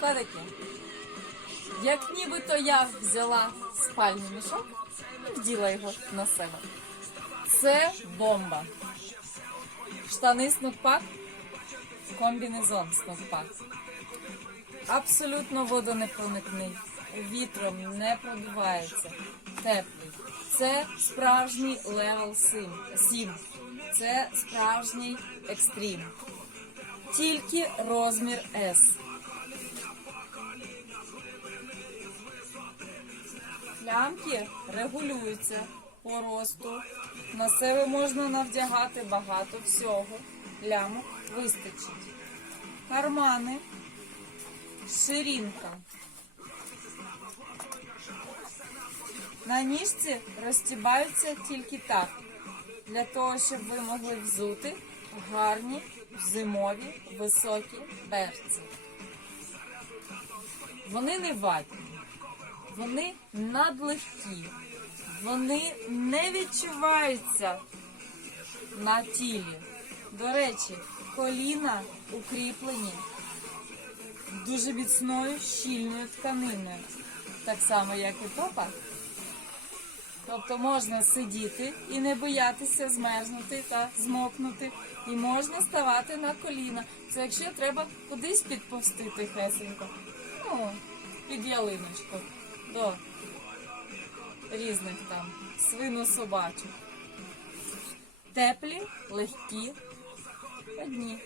Котики, як нібито я взяла спальний мішок і вділа його на себе. Це бомба. Штани снукпак, комбінезон снукпак. Абсолютно водонепроникний, вітром не продувається, теплий. Це справжній левел 7. Це справжній екстрім. Тільки розмір S. Лямки регулюються по росту. На себе можна навдягати багато всього. Лямок вистачить. Кармани, ширинка. На ніжці розтібаються тільки так, для того, щоб ви могли взути гарні зимові високі берці. Вони не ватні, вони надлегкі, вони не відчуваються на тілі. До речі, коліна укріплені дуже міцною щільною тканиною, так само, як і попа. Тобто можна сидіти і не боятися змерзнути та змокнути. І можна ставати на коліна. Це якщо треба кудись підповсти тихесенько. Ну, під ялиночку до різних там свино-собачок. Теплі, легкі, одні.